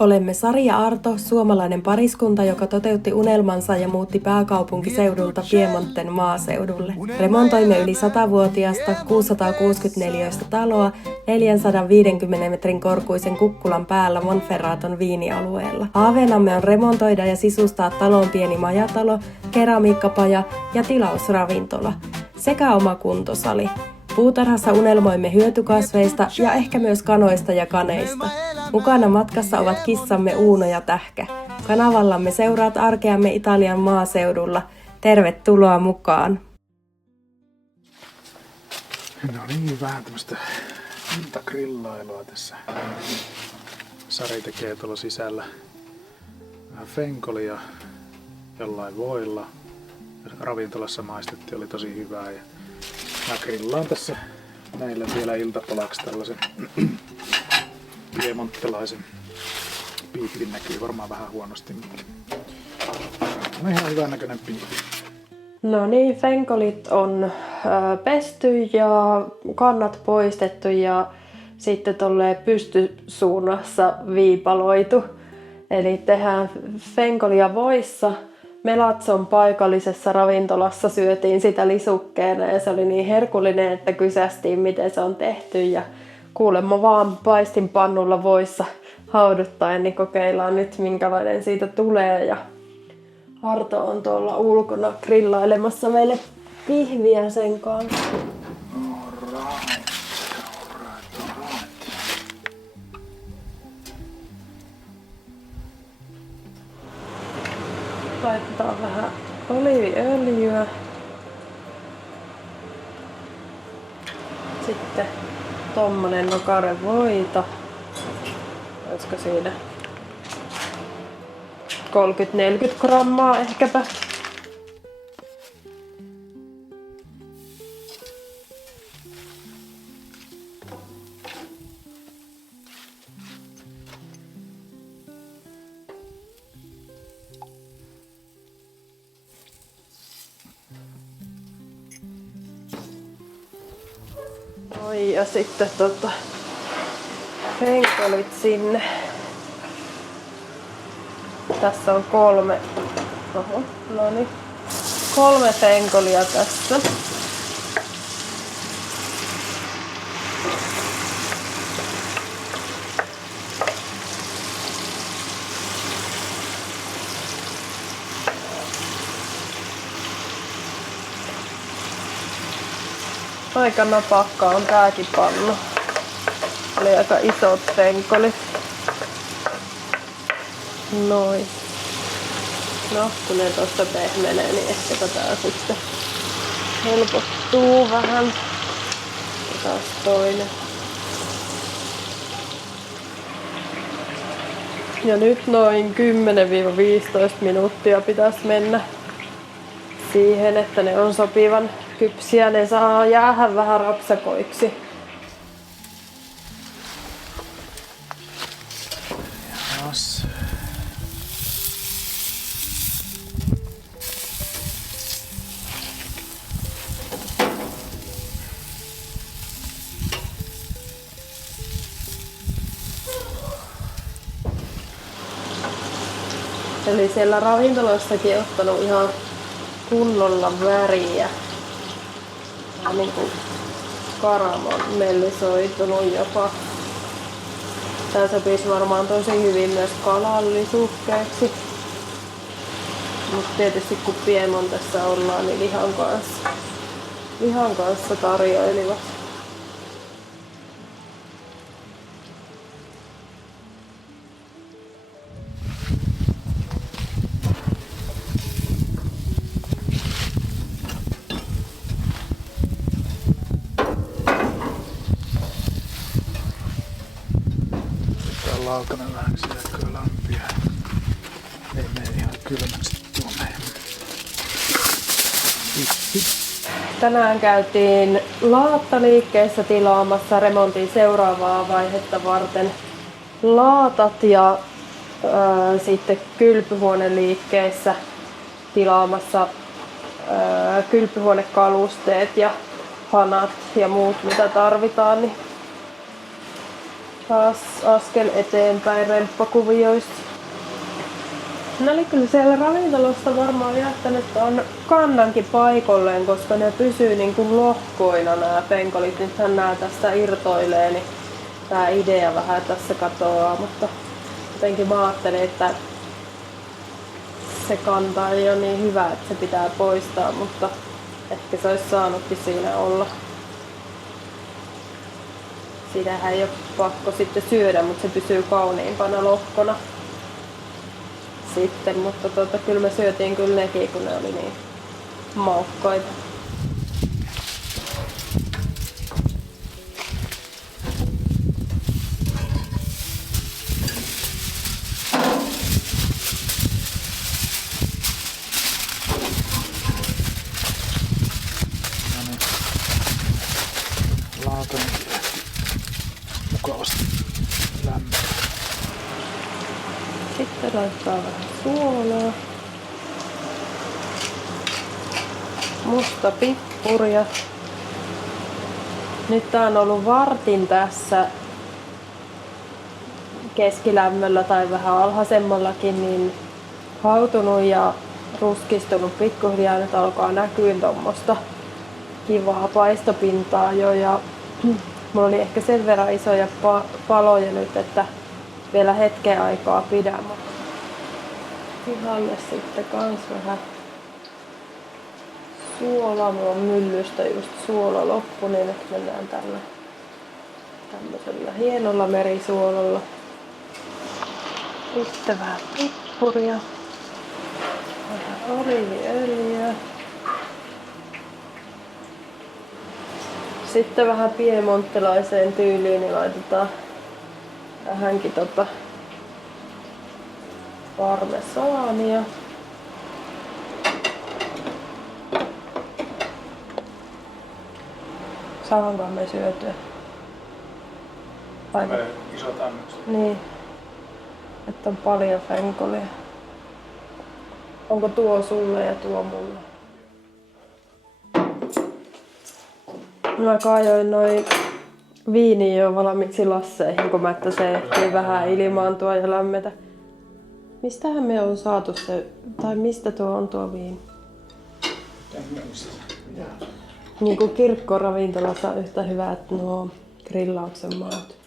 Olemme Sari ja Arto, suomalainen pariskunta, joka toteutti unelmansa ja muutti pääkaupunkiseudulta Piemonten maaseudulle. Remontoimme yli 100-vuotiasta 664 taloa 450 metrin korkuisen kukkulan päällä Monferraton viinialueella. Haaveenamme on remontoida ja sisustaa talon pieni majatalo, keramiikkapaja ja tilausravintola sekä oma kuntosali. Puutarhassa unelmoimme hyötykasveista ja ehkä myös kanoista ja kaneista. Mukana matkassa ovat kissamme Uuno ja Tähkä. Kanavallamme seuraat arkeamme Italian maaseudulla. Tervetuloa mukaan! No niin, vähän tämmöistä iltagrillailua tässä. Sari tekee tuolla sisällä vähän fenkolia jollain voilla. Ravintolassa maistettiin, oli tosi hyvää. Ja mä grillaan tässä meille vielä iltapalaksi tällaisen piemonttilaisen piipin. Näkyy varmaan vähän huonosti, mutta on ihan hyvän näköinen piipi. No niin, fenkolit on pesty ja kannat poistettu ja sitten tolleen pystysuunnassa viipaloitu. Eli tehdään fenkolia voissa. Melatson paikallisessa ravintolassa syötiin sitä lisukkeena ja se oli niin herkullinen, että kysästiin miten se on tehty. Ja kuulemma vaan paistinpannulla voissa hauduttaen, niin kokeillaan nyt minkälainen siitä tulee. Ja Arto on tuolla ulkona grillailemassa meille pihviä sen kanssa. Alright. Laitetaan vähän oliiviöljyä. Sitten tommonen nokare voita. Olisiko siinä 30-40 grammaa ehkäpä. Oi, ja sitten fenkolit sinne. Tässä on 3 fenkolia tässä. Aika napakka on tääkin pannu. Oli aika isot fenkolit. Noin. No, kun ne tosta pehmenee, niin ehkäpä tää sitten helpottuu vähän. Ja taas toinen. Ja nyt noin 10-15 minuuttia pitäisi mennä siihen, että ne on sopivan kypsiä. Ne saa jäädä vähän rapsakoiksi. Jas. Eli siellä ravintoloissakin ottanut ihan kunnolla väriä. Vähän niinku karamellisoitunut jopa. Tää sopisi varmaan tosi hyvin myös kalallisukkeeksi. Mutta tietysti kun Piemontessa ollaan, niin lihan kanssa tarjoilivat. Laukanen vähän sieltä lämpiä. Ei mene ihan kylmäksi tuonne. Tänään käytiin laattaliikkeessä tilaamassa remontin seuraavaa vaihetta varten laatat ja sitten kylpyhuoneliikkeessä tilaamassa kylpyhuonekalusteet ja hanat ja muut mitä tarvitaan. Niin Taas askel eteenpäin remppakuvioissa. Ne oli kyllä siellä ravintolasta varmaan jättänyt on kannankin paikolleen, koska ne pysyy niin kuin lohkoina nämä penkolit. Nythän nämä tästä irtoilee, niin tää idea vähän tässä katoaa, mutta jotenkin mä ajattelin, että se kanta ei ole niin hyvä, että se pitää poistaa, mutta ehkä se olisi saanutkin siinä olla. Siinähän ei ole pakko sitten syödä, mutta se pysyy kauniimpana lohkona sitten, mutta kyllä me syötiin kyllä nekin, kun ne oli niin maukkaita. Lautanen mukavasti lämpöä. Sitten laittaa vähän suolaa. Musta pippuria. Nyt tää on ollut vartin tässä keskilämmöllä tai vähän alhaisemmallakin niin hautunut ja ruskistunut pikkuhiljaa. Nyt alkaa näkyä tommosta kivaa paistopintaa jo ja mulla oli ehkä sen verran isoja paloja nyt, että vielä hetken aikaa pidän. Pihalle sitten kans vähän suolaa. Mulla on myllystä just suola loppu, niin nyt mennään tällä tämmöisellä hienolla merisuolalla. Sitten vähän pippuria. Vähän oliiviöljyä. Sitten vähän piemonttilaiseen tyyliin niin laitetaan vähänkin parmesaania. Saanko me syötyä? Isot annokset. Niin. Että on paljon fenkolia. Onko tuo sulle ja tuo mulle? Mä kaajoin noin viiniä jo valmiiksi lasseihin, kun mä että se ehtii vähän ilmaantua ja lämmetä. Mistähän me on saatu se, tai mistä tuo on tuo viini? Niin kuin kirkkoravintolassa on yhtä hyvät nuo grillauksen maut.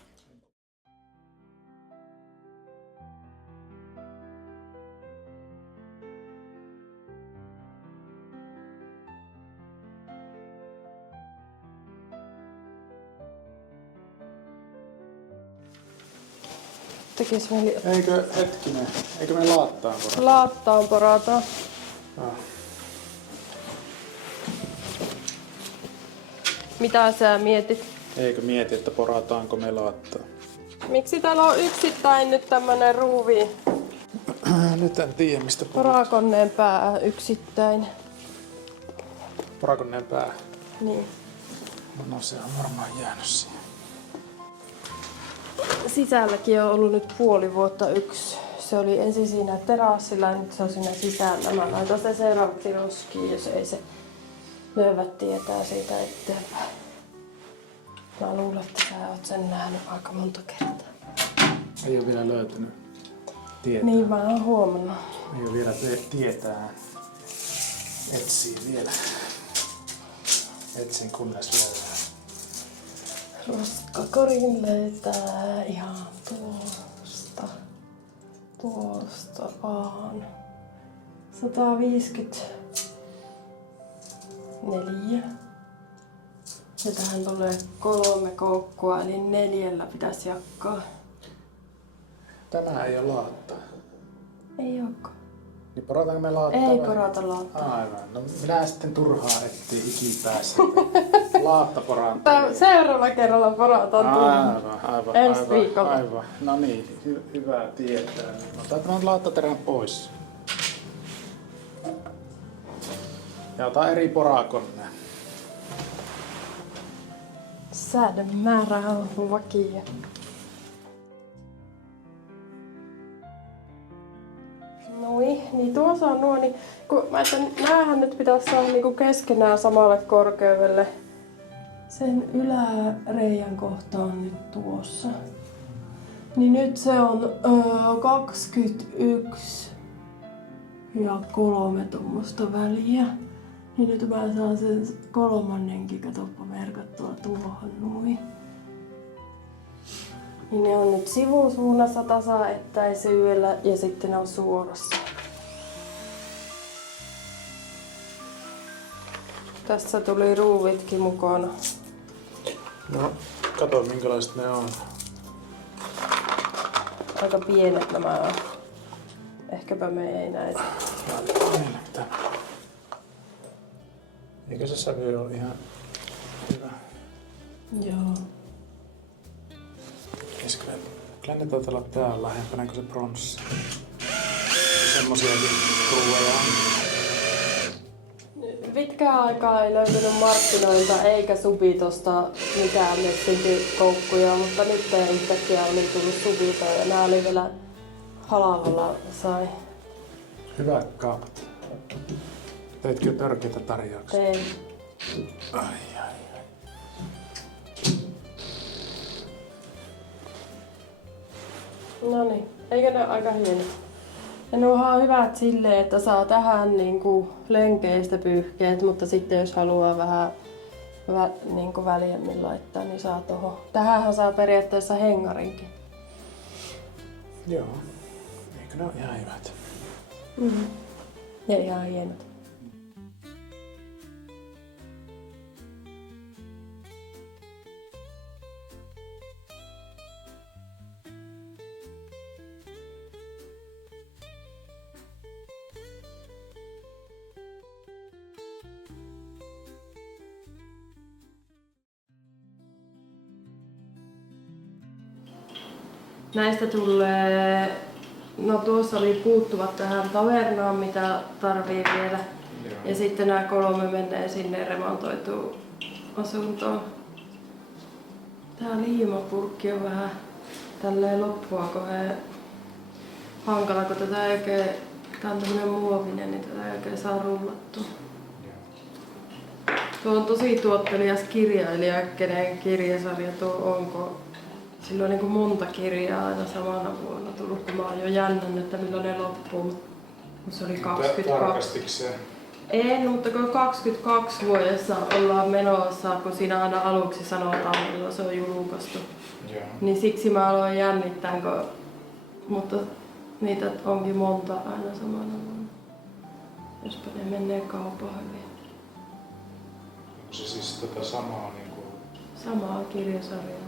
Tekis mieli Eikö me laattaan porata? laattaan porata. Mitä sä mietit? Eikö mieti, että porataanko me laattaa? Miksi täällä on yksittäin nyt tämmönen ruuvi? Nyt en tiedä mistä puhut. Porakoneen pää yksittäin. Porakoneen pää. Niin. No se on varmaan jäänyt siihen. Sisälläkin on ollut nyt puoli vuotta yksi. Se oli ensin siinä terassilla ja nyt se on siinä sisällä. Mä laitan sitä seuraavaksi roskiin, jos ei se löydät tietää siitä eteenpäin. Mä luulen, että sä oot sen nähnyt aika monta kertaa. Ei ole vielä löytynyt tietää. Niin mä oon huomannut. Ei ole vielä tietää. Etsii vielä. Etsin kunnes löydään. Roskakorin löytää ihan tuosta vaan. 154. Ja tähän tulee 3 koukkua, eli 4 pitäisi jakaa. Tämä ei ole laatta. Ei ookaan. Niin porataanko me laattaa? Ei porata laattaa. Aivan. No minä sitten turhaan etsii ikipäässä. Laatta porataan. Seuraavalla kerralla porataan Aivan. Ensi viikolla. Aivan. No niin, hyvä tietää. Otan tämän laattaterän pois. Ja otan eri porakoneen. Säädön määrä on vakio. Noi, niin tuossa on nuo, niin kun mä ajattelin, näähän nyt pitäisi saada niinku keskenään samalle korkeudelle. Sen yläreiän kohta on nyt tuossa. Niin nyt se on 21 ja 3 tuommoista väliä. Niin nyt mä saan sen kolmannenkin, katoppa merkattua tuohon noin. Niin ne on nyt sivusuunnassa tasaetäisyydellä ja sitten ne on suorassa. Tässä tuli ruuvitkin mukana. No, kato minkälaiset ne on. Aika pienet nämä on. Ehkäpä me ei näitä. Eikö se sävy ole ihan hyvä? Joo. Kyllä ne taitaa olla täällä lähempänä kuin se pronssi. Semmosiakin ruuveja on. Pitkään aikaa ei löytynyt markkinoilta eikä Subitosta mitään messinkoukkuja, mutta nyt yhtäkkiä oli tullut Subito ja nämä oli vielä halavalla sai. Hyvät kaupat. Teitkö törkeitä tarjouksia? Tein. Ai. Noniin, eikö ne ole aika hienot? Ja nuohan on hyvät silleen, että saa tähän niinku lenkeistä pyyhkeet, mutta sitten jos haluaa vähän niinku väljemmin laittaa, niin saa tohon. Tähänhän saa periaatteessa hengarinkin. Joo. Eikö ne ole ihan hyvät? Mm-hmm. Ja ihan hienot. Näistä tulee, no tuossa oli puuttuvat tähän tavernaan, mitä tarvii vielä. Joo. Ja sitten nämä 3 menee sinne remontoituun asuntoon. Tää liimapurkki on vähän tälleen loppua kohden hankala, kun tätä ei oikein, tää on tämmönen muovinen, niin tätä ei oikein saa rullattua. Tuo on tosi tuottelias kirjailija, kenen kirjasarja tuo onko. Sillä on niin kuin monta kirjaa aina samana vuonna tullut, kun mä oon jo jännännyt, että milloin ne loppuu. Mutta se oli 22. Tarkastiko se? En, mutta kun 22 vuodessa ollaan menossa, kun siinä aina aluksi sanotaan, milloin se on julkaistu. Joo. Niin siksi mä aloin jännittää, mutta niitä onkin monta aina samana vuonna. Jospa ne menee kaupaan hyvin. Onko se siis tätä samaa niinku Samaa kirjasarjaa.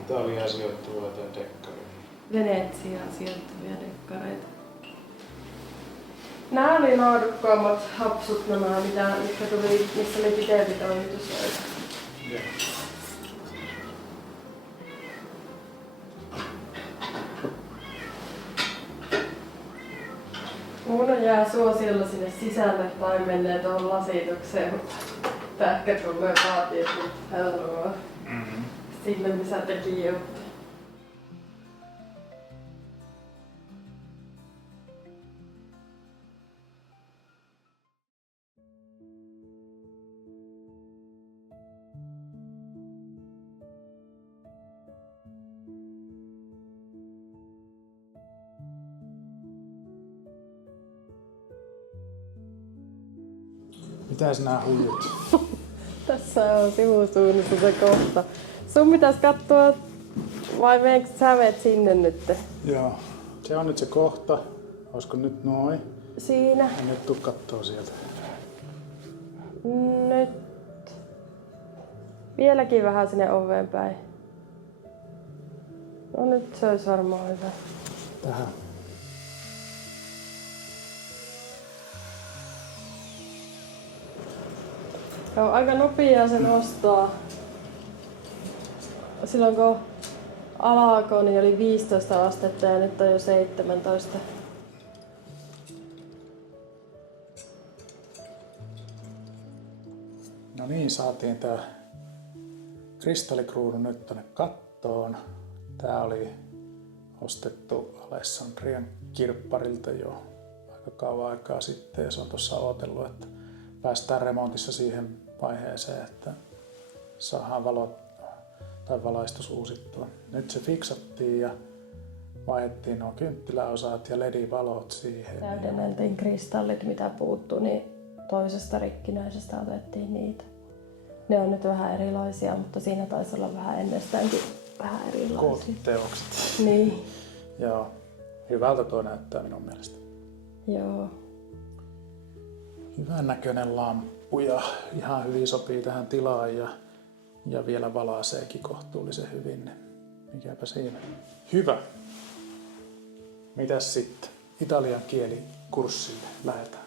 Italiaan sijoittuvaa tai dekkaria? Venetsiaan sijoittuvia dekkareita. Nämä oli laadukkaammat hapsut nämä, mitkä tuli, missä oli pitempi toimitusaika. Joo. Mun on jää suosiolla sinne sisälle tai menee tuohon lasitukseen, mutta tää ehkä tulee vaatii helloa sinne missä teki juttu. Mitäs nää huijut? Tässä on sivusuunnassa se kohta. Sun pitäis katsoa, vai meneekö sä menet sinne nyt? Joo. Se on nyt se kohta. Olisiko nyt noin? Siinä. Ja nyt tuu kattoo sieltä. Nyt. Vieläkin vähän sinne oveen päin. No nyt se olisi varmaan hyvä. Tähän. Joo, aika nopeaa se nostaa. Silloin kun alkoi, niin oli 15 astetta ja nyt on jo 17. No niin, saatiin tää kristallikruunu nyt tonne kattoon. Tää oli ostettu Alessandrian kirpparilta jo aika kauan aikaa sitten ja se on tuossa odotellut, että päästään remontissa siihen vaiheeseen, että saadaan tai valaistus uusittua. Nyt se fiksattiin ja vaihdettiin nuo kynttiläosat ja LED-valot siihen. Täydenneltiin kristallit, mitä puuttui, niin toisesta rikkinäisestä otettiin niitä. Ne on nyt vähän erilaisia, mutta siinä taisi olla vähän ennestäänkin vähän erilaisia. Kootteokset. Niin. Joo. Hyvältä tuo näyttää minun mielestä. Joo. Hyvän näköinen lamppu ja ihan hyvin sopii tähän tilaan ja vielä valaiseekin kohtuullisen hyvin. Niin mikäpä siinä. Hyvä. Mitäs sitten? Italian kielikurssille lähdetään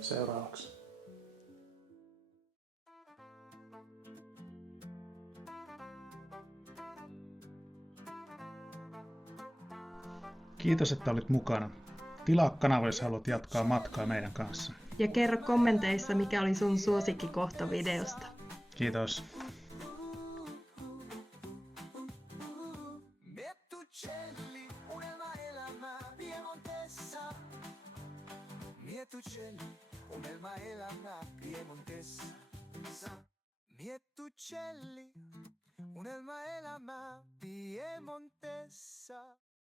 seuraavaksi. Kiitos, että olit mukana. Tilaa kanava, jos haluat jatkaa matkaa meidän kanssa. Ja kerro kommenteissa, mikä oli sun suosikkikohta videosta. Kiitos. Miettucelli, unelma elämää Piemontessa.